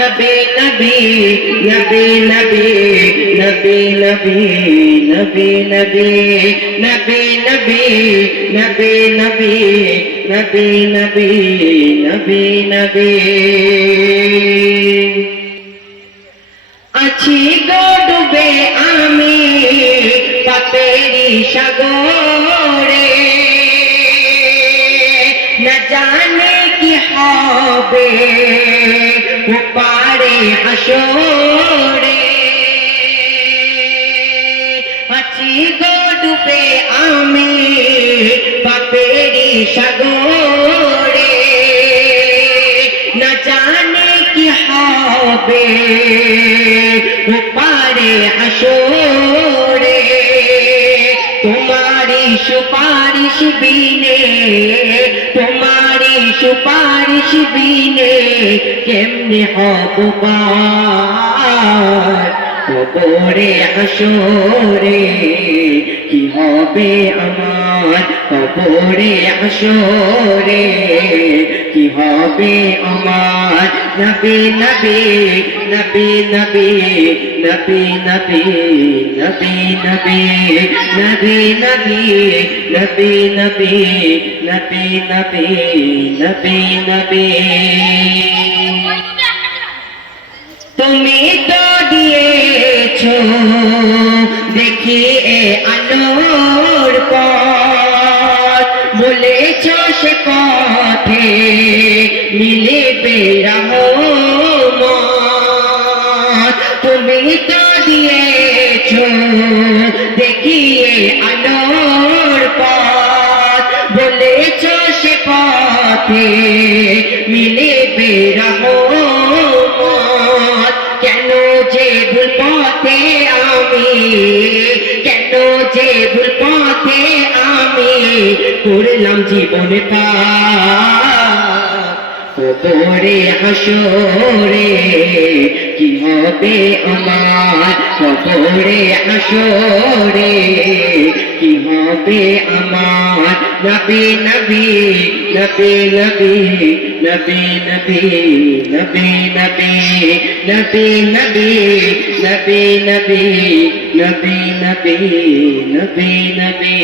नबी नबी नबी नबी नबी नबी नबी नबी नबी नबी नबी नबी नबी नबी नबी नबी আছি গো ডুবে আমি পাপেরি সাগরে না জানি কি হবে ওপারে হাসরে আছি গো ডুবে আমি পাপেরি সাগরে না জানি কি হবে ওপারে হাসরে তোমারি সুপারিশ বিনে তোমারি সুপারিশ বিনে কেমনে হব পার কবরে হাসরে কি হবে আমার কবরে হাসরে কি হবে আমার নবী নবী নবী নবী নবী নবী নবী নবী নবী নবী নবী নবী নবী নবী নবী নবী তুমি তো দিয়েছো দেখি এ আলোর পথ বলেছো সে পথে মিলিবে রহমত তুমি তো দিয়েছো দেখি এ আলোর পথ বলেছো সে পথে মিলিবে রহমত কেন যে ভুল পথে আমি কেন যে ভুল পথে আমি করলাম জীবনে পার কবরে হাসরে কি হবে আমার কবরে হাসরে কি হবে আমার নবী নবী নবী নবী নবী নবী নবী নবী নবী নবী নবী নবী নবী নবী নবী নবী